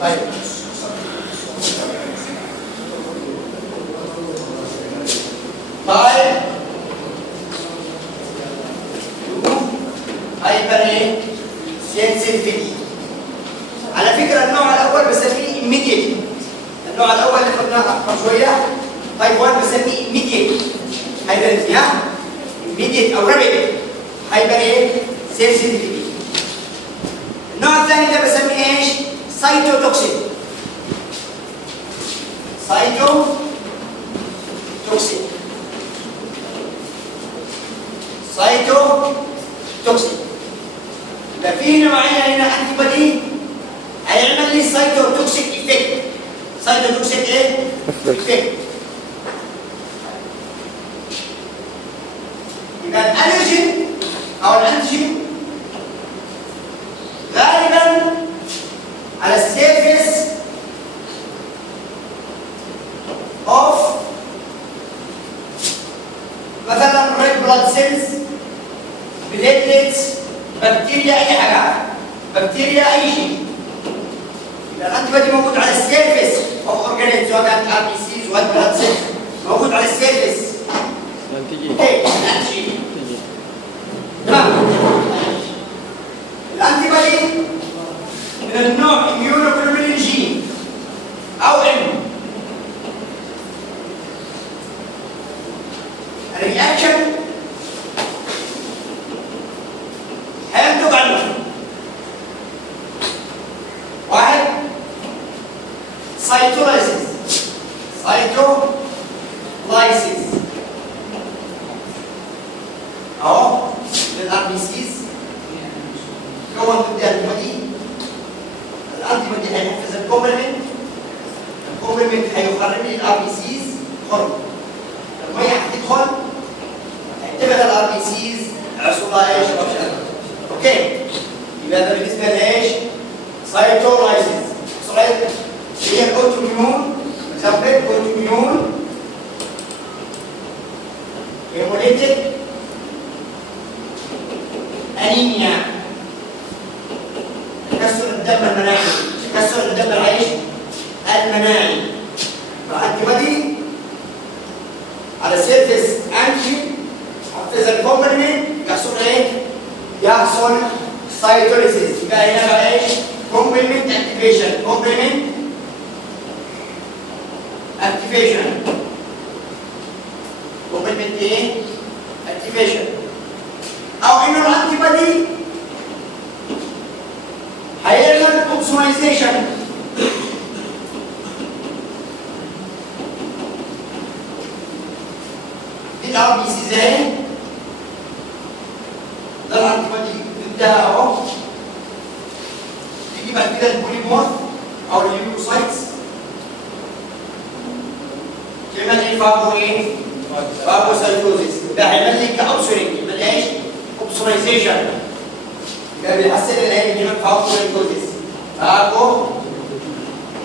طيب طيب هايبر سنسيتيفيتي. على فكره النوع الاول بسميه immediate. النوع الاول اللي خدناه من شويه تايب 1 بسميه immediate هايبر immediate او رابيد هايبر سنسيتيفيتي. النوع الثاني ده بسميه ايش؟ سايتوتوكسيك. سايتوتوكسيك يبقى في نوعيه هنا انتي بودي هيعمل لي سايتوتوكسيك افكت. سايتوتوكسيك ايه؟ افكت. يبقى الالرجين او الانتيجين غالبا على السيرفيس اوف مثلا ريد بلاد سيلز، بليتلتس، بكتيريا، اي حاجه، بكتيريا اي شيء. يبقى الانتي بودي موجود على السيرفيس اوف اورجانيز سواء كانت ار بي سيز ولا بلاد سيلز، موجود على السيرفيس. ايه الانتيجين تمام. الانتي بودي من النوع immunoglobulin جين او ام. الرياكشن هينتج عنه واحد سايتولايسيس اهو للار بي سيز كون ضد الانتي بودي. الانتي بودي هيحفز الكومبلمنت هيخرب لي الار بي سيز خرم. لما هي هتدخل هتبقى الار بي سيز هيحصل لها ايش؟ اوكي. يبقى ده بالنسبه لايش؟ سايتولايسيس. هي الاوتوميون مسبب اوتوميون هيموليتيك انيميا، تكسر الدم المناعي، تكسر الدم العيش المناعي. فانتي بودي على سيرفيس انتي حفز الكومبلمنت يحصل ايه؟ يحصل سايتوليسيس. يبقى هنا بقى ايش؟ كومبلمنت اكتيفيشن. كومبلمنت ايه؟ اكتيفيشن. او انه الانتي بودي هيعمل اوبسونايزيشن. دي الار بي سي زي ده الانتي بودي ضدها اهو. تيجي بعد كده البوليمورف او اليوكوسايتس تعمل ايه؟ فاجوسايتوزيس. ده هيعمل لي كابسولينج، يعمل ايش؟ اوبسونايزيشن. يبقى بيحسن الايه؟ بيعمل فاجوسايتوزيس.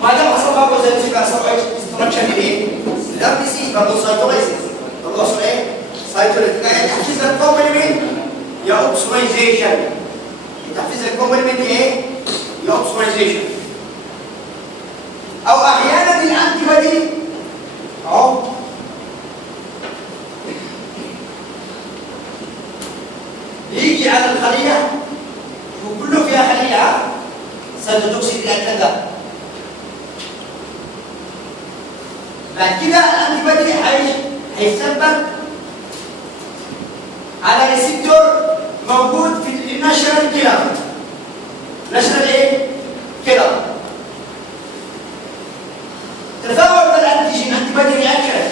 ما دام حصل فاجوسايتوزيس يبقى حصل ايش؟ ديستراكشن لايه؟ الار بي سي برضه سايتولايسيس. برضه حصل ايه؟ سايتولايسيس. يعني تحفيز الكومبلمنت يا اوبسونايزيشن. تحفيز الكومبلمنت ايه؟ يا اوبسونايزيشن. او احيانا الانتي بودي اهو يجي على الخليه وكله فيها خليه سيتوتوكسيك كذا. بعد كده الانتي بودي هيثبت على ريسبتور موجود في الناشونال كيلر. ناشونال ايه؟ كيلر. تفاعل الانتيجين انتي بودي رياكشن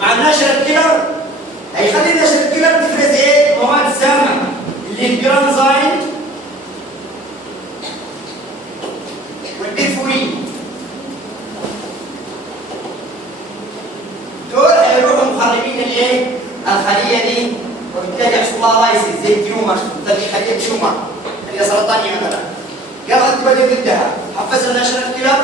مع الناشونال كيلر هيخلي الناشونال كيلر تفرز ايه؟ مواد سامه اللي الجرانزاين والبيفورين. دول هيروحوا مخربين الايه؟ الخليه دي، وبالتالي يحصل لها لايسيس زي التيومر. تسمي خليه تيومر، خليه سرطانيه مثلا. قال انتي بودي ضدها حفز الناشونال كيلر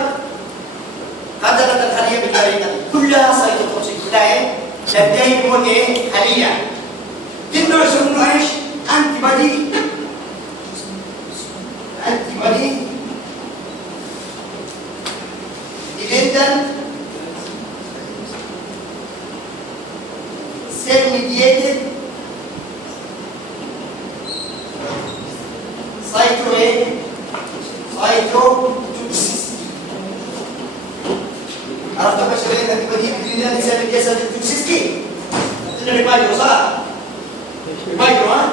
قتلت الخليه بالطريقه دي. كلها سايتوتوكسيك. كلها ايه؟ تنتهي بموت ايه؟ خليه. النوع اسمه ايش؟ انتي بودي سايتوتوكسيستي. عرفتوا كيفاش الانتي بودي بدينا نسمي ديال السايتوتوكسيستي؟ قلنا بالفايرو صح؟ بالفايرو ها؟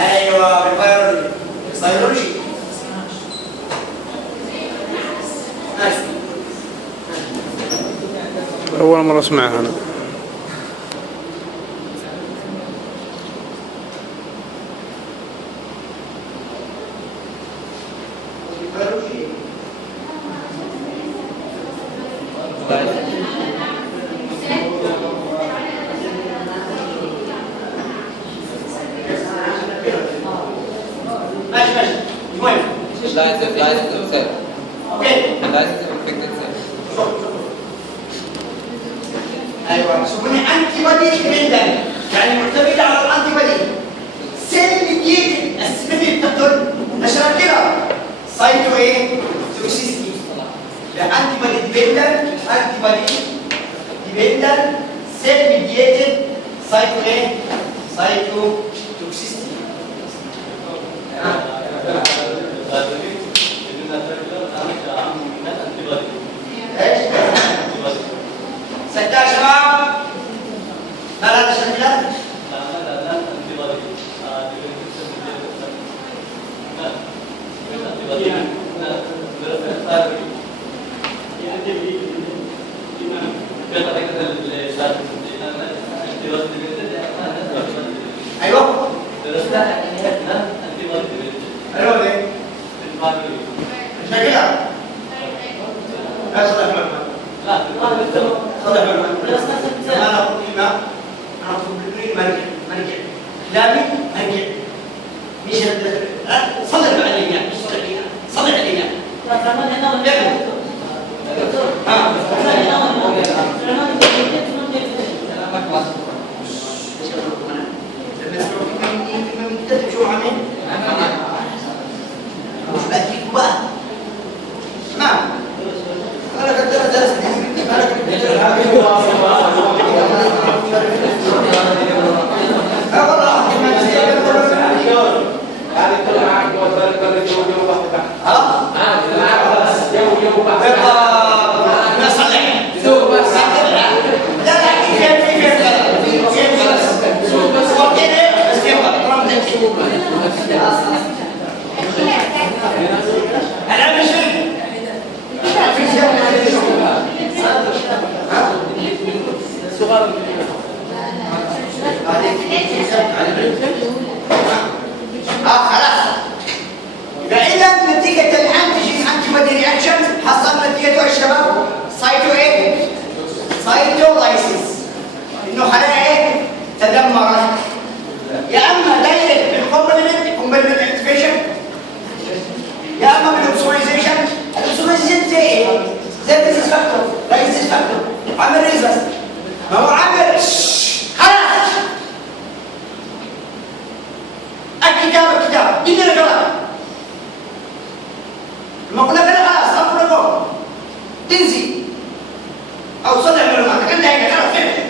ايوه بالفايرولوجي. الفايرولوجي أول مرة أسمعها أنا. ماشي المهم لايزز اوكي infected cell. ايوه سموني انتي بودي ديبندنت يعني معتمده على الانتي بودي سيل جديد السبيل بتاعته نشرت كده سايتو ايه توكسيستي الانتي بودي ديبندنت انتي بودي ديبندنت سيل ميديتد سايتو ايه سايتو توكسيستي ايش؟ ستة شباب ما لا تشكلها؟ ايوه ايوه ليه؟ شكلها لا صدق صدق انا اقول لنا انا اقول لنا مرجع كلامي مرجع مش صدق علينا مش صدق علينا صدق علينا خلاص فإذا نتيجة الأنتيجين أنتي بودي رياكشن حصل نتيجته يا شباب سايتو إيه؟ سايتولايسيس إنه خلايا إيه؟ تدمرت يا أما دايركت بالكومبلمنت اكتيفيشن يا أما بالأوبسولايزيشن. الأوبسولايزيشن زي إيه؟ زي الريزيس فاكتور رايزيس فاكتور عامل ريزيس ما هو عامل خلاص الكتاب دي اللي قرأ لما قلنا كده خلاص أفضل فوق تنزي أو صنع معلومات كده هيك خلاص كده.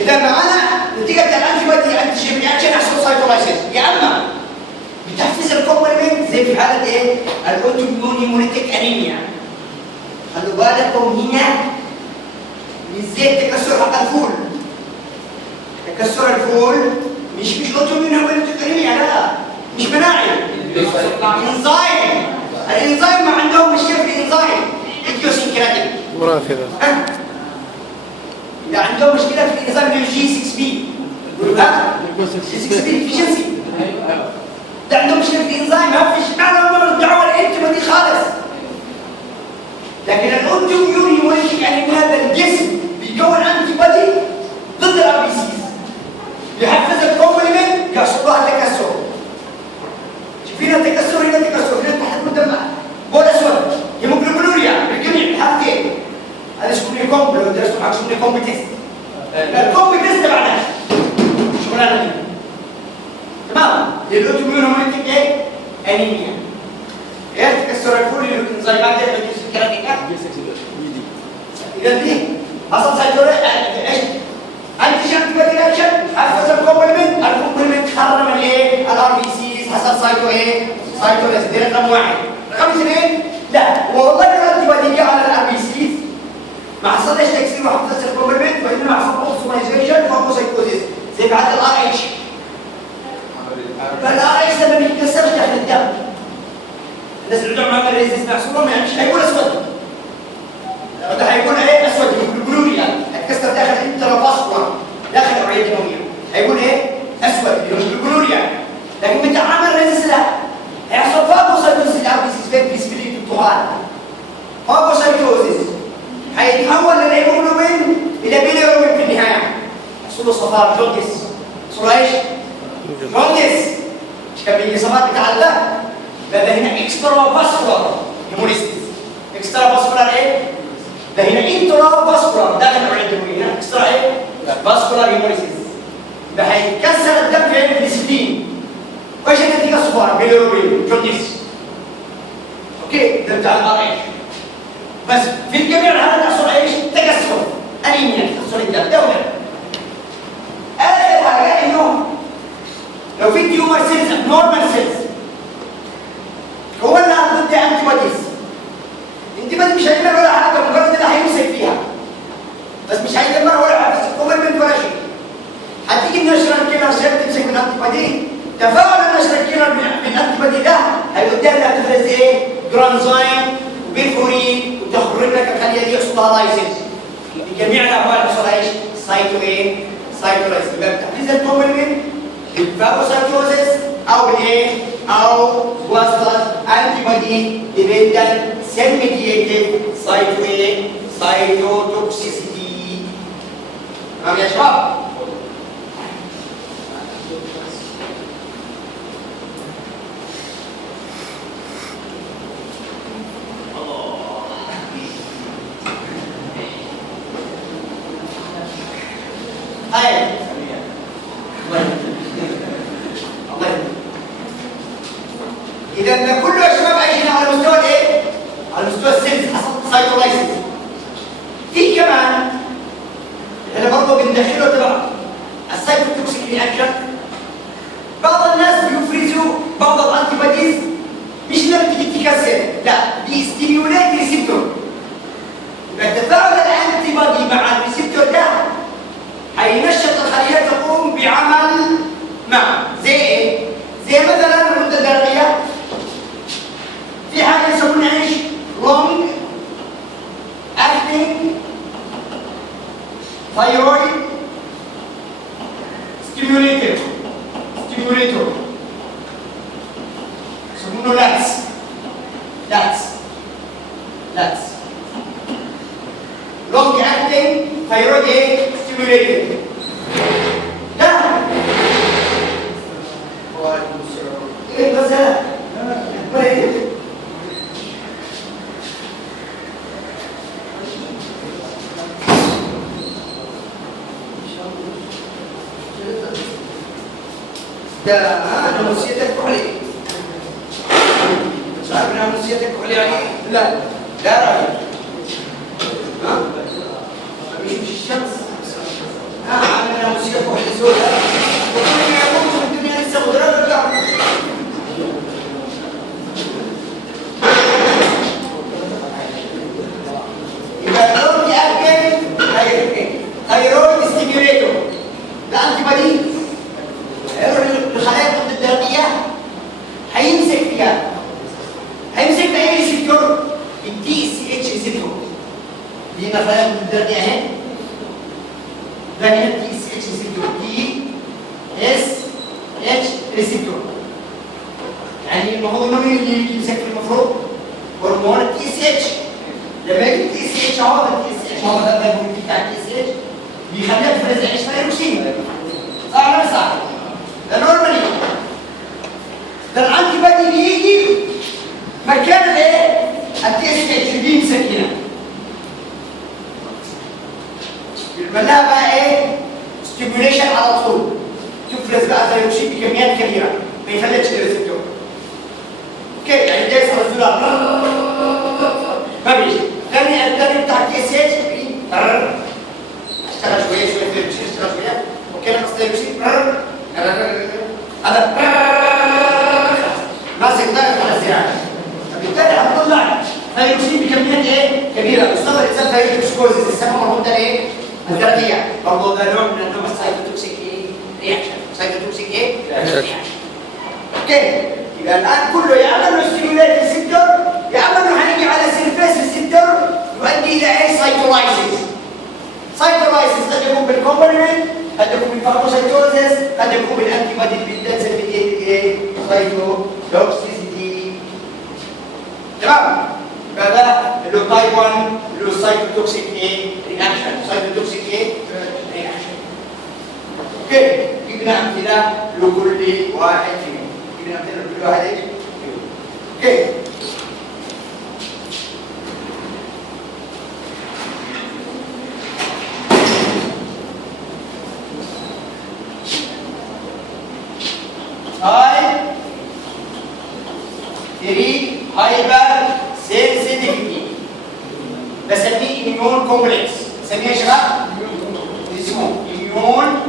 إذا معنا نتيجة الأنتي بودي أنتيجين رياكشن يحصل سايتولايسيس يا أما بتحفيز الكومبلمنت زي في حالة إيه؟ الأوتوميون هيموليتيك أنيميا. خلوا بالكم هنا مش زي تكسر حق الفول. تكسر الفول مش اوتوميون هيموليتيك أنيميا لا مش مناعي. انزايم الانزايم ما عندهم مشكلة في الانزايم إديوسينكراتيك. مرافقة. إذا عندهم مشكلة في الانزيم اللي جي 6 بي ها؟ جي 6 بي ديفيشنسي. إذا عندهم مشكلة في الانزيم ما فيش معنى الدعوة الانتي دي خالص. لكن الاوتوميون هيموليتيك يعني من هذا الجسم بيكون انتي بودي ضد الار بي سيز. يحفز الكومبلمنت يحصل لها تكسر. شوفينا تكسر هنا تكسر هنا تحت الدم بول اسود هيموجلوبينوريا بالجميع حاجتين. هذا شغل كومب لو درستوا معك شغل كومبتيست. الكومبتيست تبعنا شغلانه دي تمام. الاوتوميون هيموليتيك ايه؟ انيميا. ايه تكسر الفول الانزيمات اللي بتجي سكراتيكا اذا دي حصل سيطره ايش؟ انتيجين رياكشن حفز الكومبلمنت خرم الايه؟ الار بي سيز حصل سايتو ايه؟ سايتو اس. دي رقم واحد. رقم اثنين لا والله الانتي بودي على الار بي سيز ما حصلش تكسير وحصلش الكومبلمنت وانما حصل اوسمايزيشن فاجوسايتوزيس زي في حالة الار اتش. فالار اتش لما بيتكسرش تحت الدم الناس اللي عندهم عمل ريزيست محصوله ما مش هيكون اسود. ده هيكون ايه؟ اسود بالبلوري يعني هيتكسر داخل انترافاسكولار داخل الاوعيه الدمويه هيكون ايه؟ اسود بالبلوري يعني. لكن انت عمل ريزيست لا هيحصل فاجوسايتوزيس الار بي سيز في سبليت الطحال. فاجوسايتوزيس هيتحول للهيموجلوبين الى بيليروبين في النهايه. يحصل له صفار جوندس. يحصل ايش؟ جوندس. مش كان بيجي صفار بتاع ده؟ ده هنا اكسترا فاسكولار هيموليسيس. اكسترا فاسكولار ايه؟ ده هنا انترا فاسكولار داخل الاوعيه الدمويه. هنا اكسترا ايه؟ فاسكولار هيموليسيس. ده هيكسر الدم في عين الانسولين. وايش النتيجه الصفار؟ بيليروبين جوندس. اوكي ده بتاع الار اتش. بس في الجميع هذا يحصل ايش؟ تكسر انيميا تكسر الدم دولة. اخر حاجه انه لو في تيومر سيلز نورمال سيلز هو اللي ضد انتي بوديز. انتي بوديز مش هيعمل ولا حاجه مجرد انه هيمسك فيها بس مش هيدمر ولا حاجه. بس الكومبلمنت ولا شيء. هتيجي النشره الكيلر سيل تمسك من انتي بودي تفاعل النشره الكيلر من انتي بودي ده هيوديها انها تفرز ايه؟ جرانزايم وبيرفورين وتخرج لك الخليه دي يحصل لها لايسنس. بجميع الاحوال يحصل ايش؟ سايتو ايه؟ سايتولايز. يبقى تحفيز الكومبلمنت بالفاجوسايتوزيس او بالايه؟ او بواسطه انتي بودي ديبندنت سيل ميدييتد سايتو ايه؟ سايتوتوكسيسيتي. تمام يا شباب؟ طيب اذا كله يا شباب عايشين على مستوى الايه؟ على مستوى السيلز حصل سايتولايسيس. في كمان احنا برضه بندخله تبع السايتوتوكسيك رياكشن. بعض الناس بيفرزوا بعض الانتي بوديز مش لما تيجي تكسر لا بيستيميوليت ريسبتور. يبقى تفاعل الانتي بودي مع الريسبتور ده هينشط الخليه تقوم بعمل ما زي ايه؟ زي مثلا الغده الدرقيه في حاجه يسمونها ايش؟ لونج اكتنج ثايرويد ستيميوليتور يسمونه لاتس لونج اكتنج ثايرويد ايه؟ ستيميوليتور. ده ايه بس ده انا نسيتك كحلي. صار انا نسيتك كحلي يعني لا راجل ها مش الشمس انا نسيتك كحلي سوداء وكل ما يموت في الدنيا لسه مضرب رجع. يبقى لون يأكل ثايرويد ستيميوليتور ده انتي بودي هيروح للخلايا الغدة الدرقية هيمسك فيها. هيمسك بأي ريسبتور؟ التي اس اتش ريسبتور. دي خلايا الغدة الدرقية اهي. ده هنا التي اس اتش ريسبتور. تي اس اتش ريسبتور. يعني ما هو مين اللي يمسك في المفروض؟ هرمون التي اس اتش. لما يجي التي اس اتش عوض التي اس اتش عوض الهرمون بتاع التي اس اتش بيخليها تفرز ايش؟ ثايروكسين. صح ولا مش صح؟ ده نورمالي. ده الانتي بودي بيجي مكان الايه؟ التي اس اتش بيمسك هنا. يعمل لها بقى ايه؟ ستيميوليشن على طول. تفرز بقى ثايروكسين بكميات كبيره ما يخليش الريسبتور. اوكي يعني ده يحصل الزرار ما بيجي. الثاني بتاع التي اس اتش اشتغل شويه ثايروكسين اشتغل شويه اوكي نقص ثايروكسين هذا كبيره مستوى الانسان في التوكسيكوزيس السبب مربوط ده ايه؟ الدرجيه برضه ده نوع من انواع السايتوتوكسيك ايه؟ رياكشن سايتوتوكسيك ايه؟ رياكشن اوكي يبقى الان كله يعمل له ستيموليت ريسبتور يعمل له هنيجي على سيرفيس ريسبتور يؤدي الى ايه؟ سايتولايسيس سايتولايسيس قد يكون بالكومبلمنت قد يكون بالفاجوسايتوزيس قد يكون بالانتي بودي بالدنس ايه؟ سايتوتوكسيسيتي تمام يبقى ده اللي هو تايب 1 اللي هو سايتوتوكسيك ايه؟ رياكشن سايتوتوكسيك ايه؟ رياكشن اوكي جبنا امثله لكل واحد فيهم جبنا امثله لكل واحد فيهم اوكي هاي 3 هايبر سنسيتيفيتي بسميه اميون كومبلكس بسميه يا شباب اسمه اميون